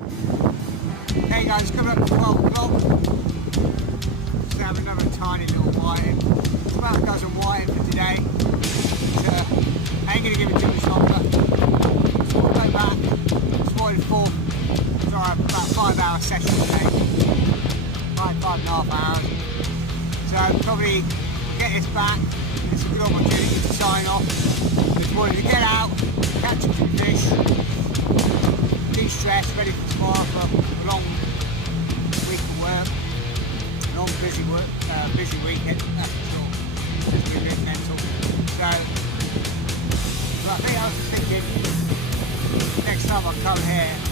Hey guys, coming up to 12 o'clock. Just have another tiny little whiting. It's about a dozen whiting for today. But, I ain't going to give it too much longer. So we'll go back. It's 44. So I have about a 5-hour session today. 5.5 hours. So probably get this back. It's a good opportunity to sign off. Just wanted to get out, catch a few fish, de-stress, ready for tomorrow for a long week of work, a long busy weekend, that's for sure. Just be a bit mental. So I think I was thinking next time I come here